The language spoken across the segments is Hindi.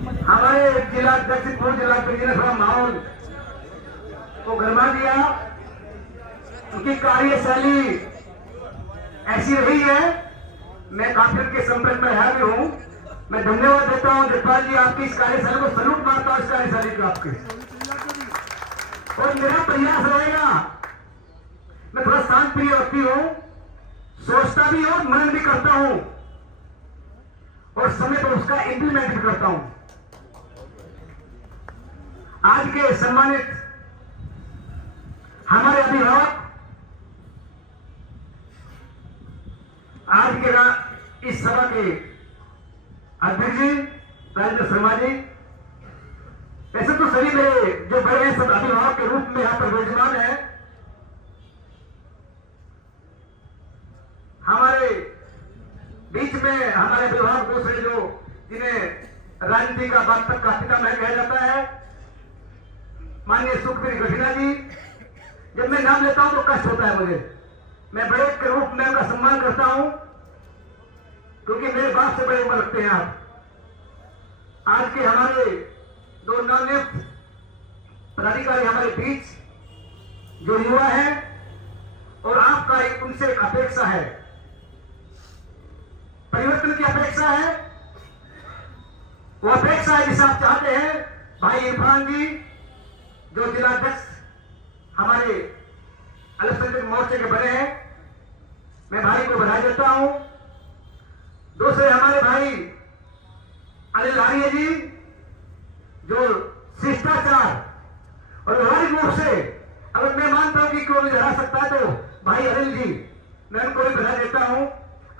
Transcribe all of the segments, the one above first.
हमारे जिला अध्यक्ष पूर्व जिला अध्यक्ष ने थोड़ा माहौल को गरमा दिया, उनकी कार्यशैली ऐसी रही है। मैं काफी उनके संपर्क में रहा भी हूं। मैं धन्यवाद देता हूं जसपाल जी, आपकी इस कार्यशैली को सलूट मारता हूं, इस कार्यशैली को आपके। और मेरा प्रयास रहेगा, मैं थोड़ा शांत प्रिय व्यक्ति हूं, सोचता भी हूं, मनन भी करता हूं और समय पर उसका इंप्लीमेंट भी करता हूं। आज के सम्मानित हमारे अभिभावक, आज के इस सभा के अध्यक्ष जी राजेंद्र शर्मा जी, ऐसे तो सभी मेरे जो बड़े हैं सब अभिभावक के रूप में यहां पर विराजमान है। हमारे बीच में हमारे अभिभावक दूसरे जो जिन्हें राजनीति का बात तक का पितामह कहा जाता है, माननीय सुखबीर गठिला जी, जब मैं नाम लेता हूं तो कष्ट होता है मुझे। मैं बड़े के रूप में उनका सम्मान करता हूं क्योंकि मेरे बाप से बड़े उम्र रखते हैं आप। आज के हमारे दो नवनियुक्त पदाधिकारी हमारे बीच जो युवा है और आपका एक उनसे एक अपेक्षा है, परिवर्तन की अपेक्षा है। वो अपेक्षा है जिसे आप चाहते हैं। भाई इरफान जी जो जिलाध्यक्ष हमारे अल्पसंख्यक मोर्चे के बने हैं, मैं भाई को बधाई देता हूं। दूसरे हमारे भाई अनिल आर्य जी जो शिष्टाचार और व्यवहारिक रूप से अगर मैं मानता हूं कि कोई मुझे हरा सकता है तो भाई अनिल जी, मैं उनको भी बधाई देता हूं।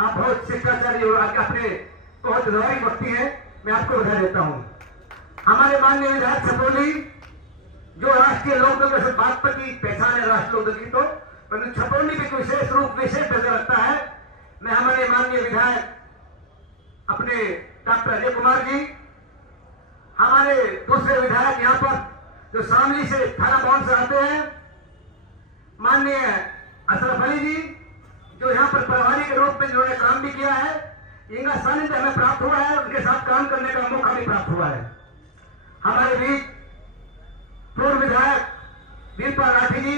आप बहुत शिष्टाचारी और अपने बहुत व्यवहारिक व्यक्ति हैं, मैं आपको बधाई देता हूं। हमारे माननीय विधायक छपौली जो राष्ट्रीय लोकतंत्र से भाजपा की पहचान है, राष्ट्रीय लोकतंत्र की, तो परंतु छपौली भी विशेष रूप विशेष नजर रखता है। मैं हमारे माननीय विधायक अपने डॉक्टर अजय कुमार जी, हमारे दूसरे विधायक यहाँ पर जो शामली से थाना भवन से आते हैं, माननीय अशरफ अली जी जो यहाँ पर प्रभारी के रूप में जिन्होंने काम भी किया है, इनका सानिध्य हमें प्राप्त हुआ है, उनके साथ काम करने का मौका भी प्राप्त हुआ है। हमारे बीच पूर्व विधायक वीरपाल राठी जी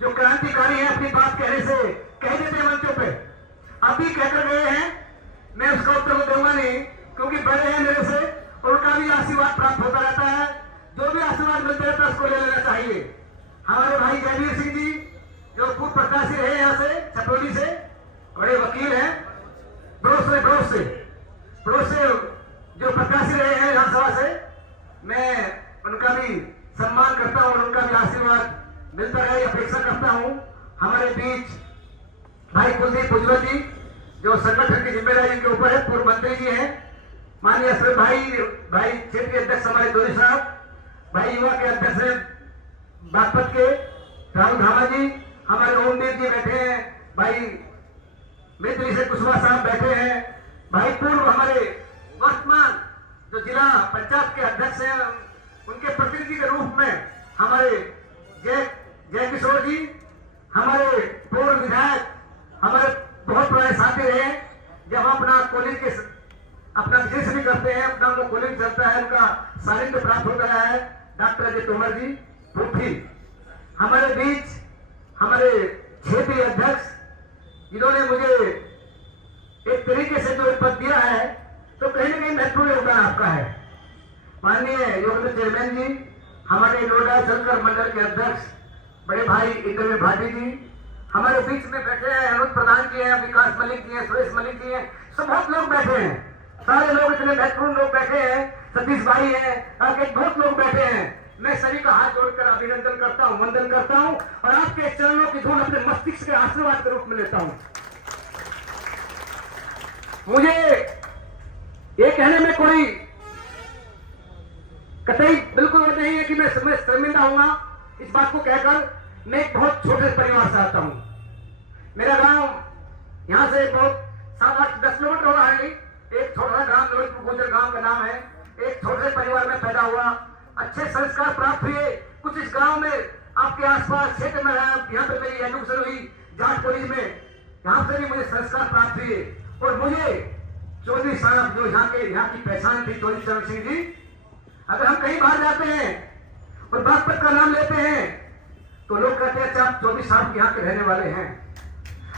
जो क्रांतिकारी है, अपनी बात कहने से कह देते हैं मंचों पे, अभी कहकर गए हैं, मैं उसका उत्तर तो दूंगा नहीं क्योंकि बड़े हैं मेरे से और उनका भी आशीर्वाद प्राप्त होता रहता है। जो भी आशीर्वाद मिलते रहता है उसको ले लेना चाहिए। हमारे भाई जयवीर सिंह जी जो पूर्व प्रत्याशी रहे यहाँ से छपौली से, बड़े वकील हैं, पड़ोस से जो प्रत्याशी रहे हैं विधानसभा से, मैं उनका भी सम्मान करता हूं और उनका भी आशीर्वाद मिलता रहे अपेक्षा करता हूं। हमारे बीच भाई कुलदीप उज्ज्वल जी जो संगठन की जिम्मेदारी के ऊपर है, पूर्व मंत्री जी हैं, माननीय अशरफ भाई क्षेत्रीय अध्यक्ष हमारे दोरी साहब, भाई युवा के अध्यक्ष हैं बागपत के राहुल धामा जी, हमारे ओमवीर जी बैठे हैं, भाई मित्री से कुशवाहा साहब बैठे हैं, भाई पूर्व हमारे वर्तमान जो जिला पंचायत के अध्यक्ष हैं, उनके प्रतिनिधि के रूप में हमारे जय किशोर जी, हमारे पूर्व विधायक, हमारे बहुत पुराने साथी रहे। जब हम अपना कॉलेज के अपना विदेश भी करते हैं, अपना उनका कॉलेज चलता है, उनका सानिध्य प्राप्त होता है, डॉक्टर अजय तोमर जी पुरखी। हमारे बीच हमारे क्षेत्रीय अध्यक्ष जिन्होंने मुझे एक तरीके से जो पद दिया है, तो कहीं ना कहीं महत्वपूर्ण योगदान आपका है। माननीय योगेंद्र चेयरमैन जी, हमारे नोएडा चलकर मंडल के अध्यक्ष बड़े भाई इंद्रवीर भाटी जी, हमारे बीच में बैठे हैं, अनुज प्रधान जी हैं, विकास मलिक जी हैं, सुरेश मलिक जी हैं, सब बहुत लोग बैठे हैं, सारे लोग इतने महत्वपूर्ण लोग बैठे हैं, सतीश भाई हैं, बहुत लोग बैठे हैं। मैं सभी का हाथ जोड़कर अभिनंदन करता हूं, वंदन करता हूं और आपके चरणों की धूल अपने मस्तिष्क के आशीर्वाद के रूप में लेता हूं। मुझे ये कहने में कोई कतई बिल्कुल नहीं है कि मैं शर्मिंदा होऊंगा इस बात को कहकर। मैं एक बहुत छोटे परिवार से आता हूं। मेरा गांव यहां से बहुत 7-8-10 किलोमीटर होगा, एक छोटा गांव गुजर गांव का नाम है। एक छोटे परिवार में पैदा हुआ, अच्छे संस्कार प्राप्त हुए। कुछ इस गांव में आपके आसपास क्षेत्र में रहा, यहाँ पे मेरी एडमिशन हुई जाट कॉलेज में, यहाँ से भी मुझे संस्कार प्राप्त हुए और मुझे चौधरी साहब जो यहाँ की पहचान थी, चौधरी चरण सिंह जी, अगर हम कहीं बाहर जाते हैं और बागपत का नाम लेते हैं तो लोग कहते हैं अच्छा आप चौधरी साहब यहाँ के रहने वाले हैं।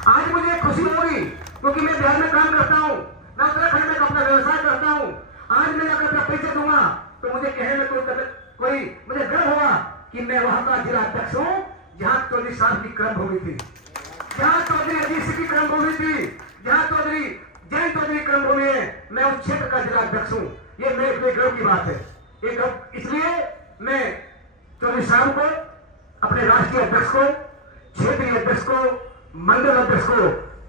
आज मुझे खुशी होगी क्योंकि मैं बिहार में काम करता हूँ, मैं उत्तराखंड में अपना व्यवसाय करता हूँ। आज मैं अगर परिचय दूंगा तो मुझे कहने में कोई मुझे गर्व होगा कि मैं वहां का जिला अध्यक्ष हूँ जहाँ चौधरी साहब की कर्मभूमि थी, जहाँ चौधरी अजीत सिंह की कर्मभूमि थी, जहाँ चौधरी जैन चौधरी कर्मभूमि है, मैं उस क्षेत्र का जिला अध्यक्ष हूँ। ये मेरे लिए गर्व की बात है। ये गर्व इसलिए मैं चौधरी साहब को, अपने राष्ट्रीय अध्यक्ष को, क्षेत्रीय अध्यक्ष को, मंडल अध्यक्ष को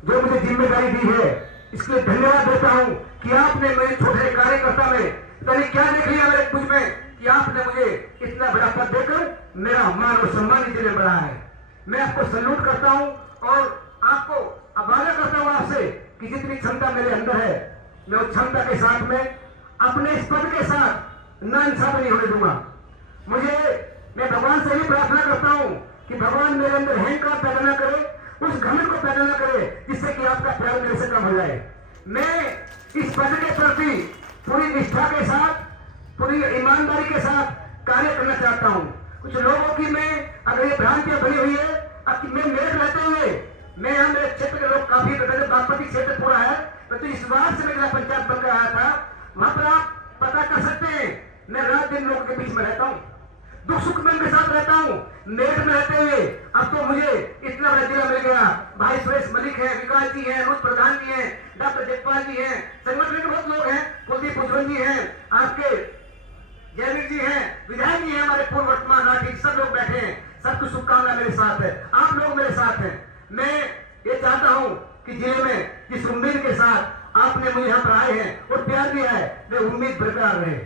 जो मुझे जिम्मेदारी दी है इसके लिए धन्यवाद देता हूं कि आपने मेरे छोटे कार्यकर्ता में तभी क्या देख लिया मेरे कुछ में कि आपने मुझे इतना बड़ा पद देकर मेरा मान और सम्मान जिले बढ़ा है। मैं आपको सल्यूट करता हूं और आपको वादा करता हूं आपसे कि जितनी क्षमता मेरे अंदर है मैं उस क्षमता के साथ में अपने इस पद के साथ नाइंसाफी नहीं होने दूंगा। मैं भगवान से ही प्रार्थना करता हूं कि भगवान मेरे अंदर अहंकार पैदा न करे, उस घमंड को पैदा न करे जिससे कि आपका प्यार मेरे से कम हो जाए। मैं इस पद के प्रति पूरी निष्ठा के साथ, पूरी ईमानदारी के साथ कार्य करना चाहता हूं। कुछ लोगों की मैं अगर ये भ्रांतियां बनी हुई है, अब मैं मेरठ रहते हुए मैं यहाँ मेरे क्षेत्र के लोग काफी बागपती क्षेत्र पूरा है, तो इस बार से मैं जिला पंचायत बनकर आया था। वहां पर आप पता कर सकते हैं मैं रात दिन लोगों के बीच में रहता हूँ, दुख सुख में उनके साथ रहता हूँ। मेरठ में रहते हुए अब तो मुझे इतना बड़ा जिला मिल गया। भाई सुरेश मलिक है, विकास जी हैं, अनुज प्रधान जी हैं, डॉक्टर जगपाल जी हैं, संगठन के बहुत लोग हैं, कुलदीप उज्जवल जी हैं, आपके जयवीर जी हैं, विधायक जी हैं, हमारे पूर्व वर्तमान राठी सब लोग बैठे हैं। सबकी शुभकामना मेरे साथ है, आप लोग मेरे साथ हैं। मैं ये चाहता हूँ कि जिले में जिस उम्मीद के साथ आपने मुझे यहाँ पर आए हैं और प्यार दिया है, वे उम्मीद बरकरार रहे।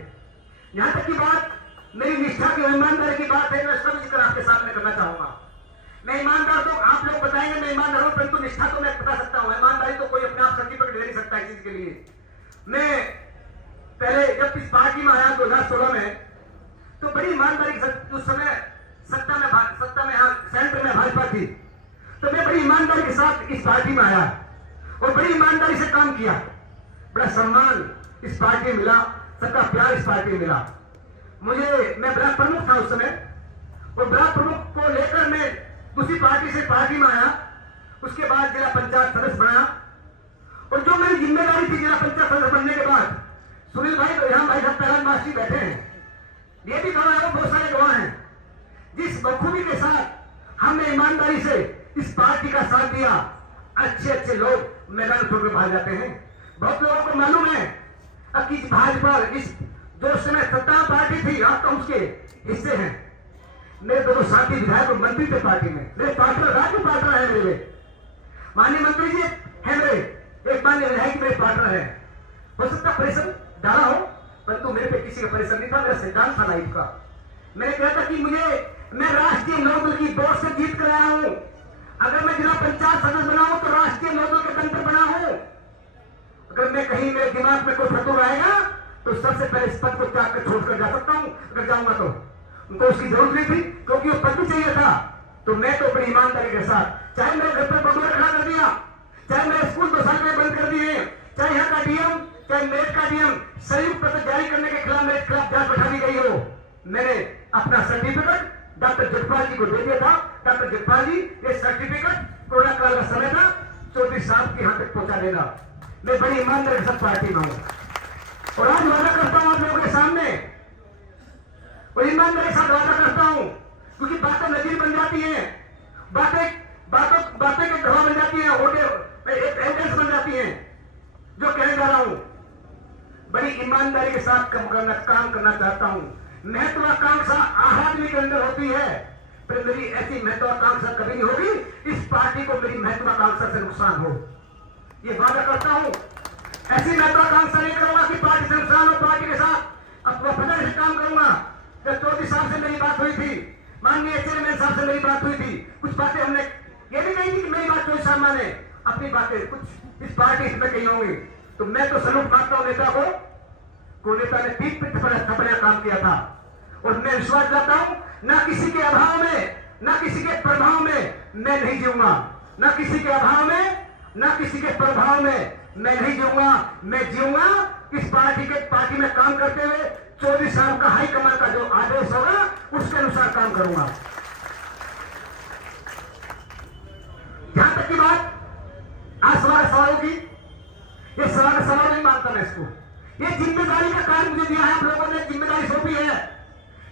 यहाँ तक की बात मेरी निष्ठा की ईमानदारी की बात है, मैं सब जिक्र आपके सामने करना चाहूंगा। मैं ईमानदार तो आप लोग बताएंगे मैं ईमानदार हूं, परंतु निष्ठा तो मैं बता सकता हूं। ईमानदारी तो कोई अपने आप सर्टिफिकेट दे नहीं सकता इस चीज के लिए। मैं पहले जब इस पार्टी में आया 2016 में, तो बड़ी ईमानदारी के साथ उस समय सत्ता में यहाँ सेंटर में भाजपा थी, तो मैं बड़ी ईमानदारी के साथ इस पार्टी में आया और बड़ी ईमानदारी से काम किया। बड़ा सम्मान इस पार्टी में मिला, सबका प्यार इस पार्टी में मिला। मैं ब्लॉक प्रमुख था उस समय और ब्लॉक प्रमुख को लेकर मैं दूसरी पार्टी से पार्टी में आया। उसके बाद जिला पंचायत सदस्य बना और जो मेरी जिम्मेदारी थी जिला पंचायत सदस्य बनने के बाद, सुनील भाई तो यहाँ भाई पहलवान मास्टर बैठे हैं, ये भी गवाह है, बहुत सारे गवाह हैं। जिस बखूबी के साथ हमने ईमानदारी से इस पार्टी का साथ दिया, अच्छे अच्छे लोग मैदान छोड़कर भाग जाते हैं। बहुत लोगों को मालूम है कि भाजपा इस जो समय सत्ता पार्टी थी, आप तो उसके हिस्से हैं। मेरे दोनों साथी विधायक और मंत्री थे पार्टी में, मेरे पार्टनर राज्य पार्टनर है मेरे। माननीय मंत्री जी है मेरे, एक माननीय विधायक मेरे पार्टनर है। हो सकता प्रेशर डाला हो, परंतु मेरे पे किसी का प्रेशर नहीं था, मेरा सिद्धांत था लाइफ का। मैंने कहा था कि मैं राष्ट्रीय लोकदल की बोर्ड से जीत कर आया हूं, अगर मैं जिला पंचायत सदस्य बना हूं तो राष्ट्रीय लोकदल के दम पर बना हूं। अगर मैं कहीं मेरे दिमाग में कोई फतूर आएगा तो सबसे पहले इस पद को त्याग कर छोड़कर जा सकता हूं। अगर जाऊंगा तो उनको उसकी जरूरत नहीं थी, क्योंकि वो पद भी चाहिए था। तो मैं तो बड़ी ईमानदारी के साथ, चाहे मेरे घर पर बंदूक खड़ा कर दिया, चाहे मेरे स्कूल 2 साल में बंद कर दिए, चाहे यहाँ का डीएम, चाहे मेरठ का डीएम संयुक्त पत्र जारी करने के खिलाफ मेरे खिलाफ जांच बैठा दी गई हो, मैंने अपना सर्टिफिकेट डॉक्टर जगपाल जी को दे दिया था। डॉक्टर जगपाल जी, ये सर्टिफिकेट कोरोना काल का समय था, चौधरी साहब के यहाँ तक पहुंचा देना। मैं बड़ी ईमानदारी के साथ पार्टी में हूं और आज वादा करता हूं आप लोगों के सामने, और ईमानदारी के साथ वादा करता हूं, क्योंकि बातें नजीर बन जाती हैं, बातें के गवाह बन जाती हैं, एविडेंस बन जाती हैं। जो कहने जा रहा हूं बड़ी ईमानदारी के साथ काम करना चाहता हूं। महत्वाकांक्षा हर आदमी के अंदर होती है, पर मेरी ऐसी महत्वाकांक्षा कभी नहीं होगी इस पार्टी को मेरी महत्वाकांक्षा से नुकसान हो। ये वादा करता हूं, ऐसी महत्वाकांक्षा नहीं करूंगा कि पार्टी से नुकसान हो। पार्टी के साथ अपना पदक से काम करूंगा। जब चौधरी साहब से मेरी बात हुई थी, माननीय चेयरमैन साहब से मेरी बात हुई थी, कुछ बातें हमने ये भी कही थी कि मेरी बात चौधरी साहब माने, अपनी बातें कुछ इस पार्टी इसमें कही होंगी। तो मैं तो सलूट मानता हूं नेता को नेता ने पीठ पे थपड़ा काम किया था, और मैं विश्वास करता हूं ना किसी के अभाव में, ना किसी के प्रभाव में मैं नहीं जीऊंगा, ना किसी के अभाव में, ना किसी के प्रभाव में मैं नहीं जीऊंगा। मैं जीऊंगा इस पार्टी में काम करते हुए 24 साल का हाईकमान का जो आदेश होगा उसके अनुसार काम करूंगा। यहां तक की बात आज सवालों की, ये सवाल नहीं मानता मैं इसको। ये जिम्मेदारी का कार्य मुझे दिया है, आप लोगों ने जिम्मेदारी सौंपी है।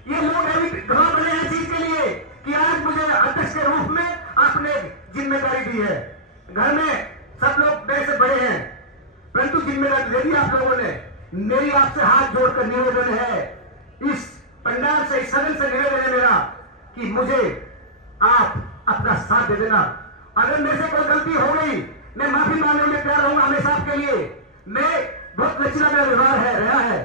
ये लोग अभी गवाह बने हैं चीज के लिए कि आज मुझे अध्यक्ष के रूप में आपने जिम्मेदारी दी है। घर में सब लोग मेरे से बड़े हैं, परंतु जिम्मेदारी दे दी आप लोगों ने। मेरी आपसे हाथ जोड़कर निवेदन है, इस पंडाल से, इस सदन से निवेदन है मेरा कि मुझे आप अपना साथ दे देना। अगर मेरे से कोई गलती हो गई, मैं माफी मांगने में तैयार रहूंगा हमेशा आपके लिए। मैं बहुत लचीला मेरा व्यवहार है रहा है,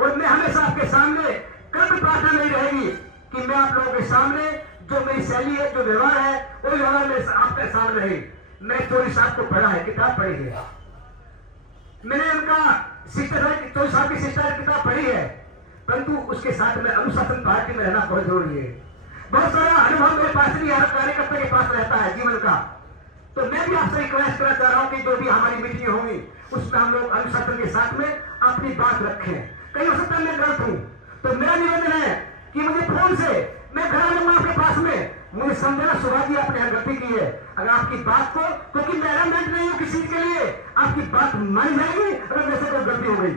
और मैं हमेशा आपके सामने कभी प्रार्थना नहीं रहेगी कि मैं आप लोगों के सामने जो मेरी शैली है, जो व्यवहार है, वो व्यवहार मेरे आपके सामने रहे। मैं चोरी साहब को पढ़ा है, किताब पढ़ी है, मैंने उनका चोरी साहब की शिष्टाचार किताब पढ़ी है, परंतु उसके साथ में अनुशासन पार्टी में रहना बहुत जरूरी है। बहुत सारा अनुभव मेरे पास नहीं, हर कार्यकर्ता के पास रहता है जीवन का। तो मैं भी आपसे रिक्वेस्ट करना चाह रहा हूं कि जो भी हमारी मीटिंग होगी उसमें हम लोग अनुशासन के साथ में अपनी बात रखें। कहीं हो सकता है मैं गलत हूं, तो मेरा निवेदन है कि मुझे फोन से मैं घर आ जाऊंगा आपके पास में, मुझे समझाना सुभा जी आपने यहाँ गलती की है। अगर आपकी बात को, क्योंकि मैं अरेंजमेंट नहीं हूँ किसी के लिए, आपकी बात मानी जाएगी अगर मेरे से कोई गलती हो गई,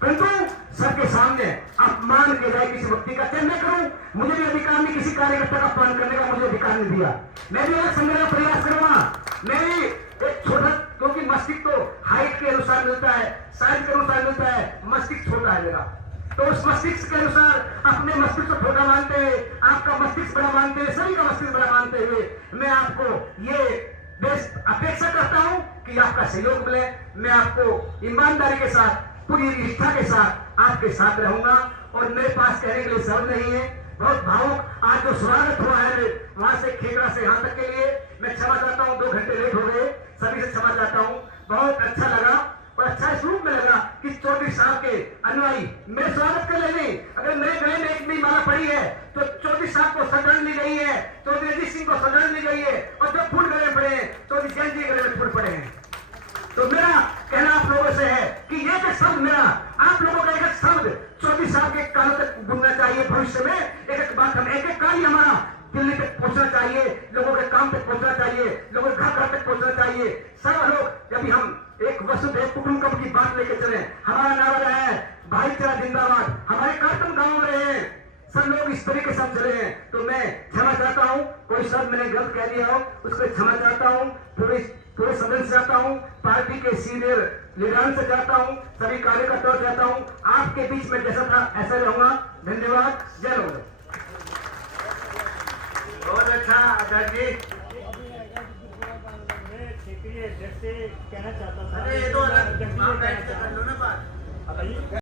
परंतु सबके सामने अपमान के जाए किसी व्यक्ति का चयन नहीं करूं। मुझे भी अधिकार नहीं किसी कार्यकर्ता का अपमान करने का, मुझे अधिकार नहीं दिया। मैं भी अलग समझने का प्रयास करूंगा। मैं भी एक छोटा, क्योंकि मस्तिष्क तो हाइट के अनुसार मिलता है, साइज के अनुसार मिलता है, मस्तिष्क छोटा है मेरा, तो उस मस्तिष्क के अनुसार अपने मस्तिष्क को छोटा मानते हुए, आपका मस्तिष्क बड़ा मानते हुए, सभी का मस्तिष्क बड़ा मानते हुए, मैं आपको ये अपेक्षा करता हूं कि आपका सहयोग मिले। मैं आपको ईमानदारी के साथ, पूरी निष्ठा के साथ आपके साथ रहूंगा, और मेरे पास कहने के लिए शब्द नहीं है। बहुत भावुक आज जो स्वागत हुआ है वहां से खेकड़ा से यहां तक के लिए मैं क्षमा चाहता हूं, 2 घंटे लेट हो गए, सभी से क्षमा चाहता हूं। बहुत अच्छा लगा और अच्छा इस रूप में लगा कि चौधरी साहब के अनुयायी मेरे स्वागत कर लेंगे। अगर मेरे गले में एक भी माला पड़ी है तो चौधरी साहब को श्रद्धांजलि दी गई है, चौधरी अजीत सिंह को श्रद्धांजलि दी गई है, और जो फूल गले में पड़े हैं चौधरी जैन जी गले में फूल पड़े हैं। तो मेरा कहना आप लोगों से है कि एक शब्द मेरा, आप लोगों का एक शब्द चौधरी साहब के कानों तक गुनना चाहिए। भविष्य में एक बात हम एक कार्य हमारा दिल्ली तक पहुंचना चाहिए, लोगों के काम तक पहुंचना चाहिए, लोगों के घर तक पहुंचना चाहिए। सब लोग जब हम एक वसुधैव कुटुंबकम की बात लेके चले, हमारा नारा रहा है भाईचारा जिंदाबाद, हमारे कार्यक्रम गाँव में रहे हैं, सब लोग इस तरीके से चले हैं। तो मैं क्षमा चाहता हूं, कोई शब्द मैंने गलत कह दिया हो उसको क्षमा चाहता हूं, पूरे सदन से चाहता हूं, पार्टी के सीनियर लीडर से चाहता हूं, सभी कार्यकर्ताओं से चाहता हूं, आपके बीच में जैसा था ऐसा रहूंगा। धन्यवाद, जय लोग। बहुत अच्छा आचार्य जी। कहना चाहता था, अरे ये तो अलग, आप बैठ के कर लो ना बात।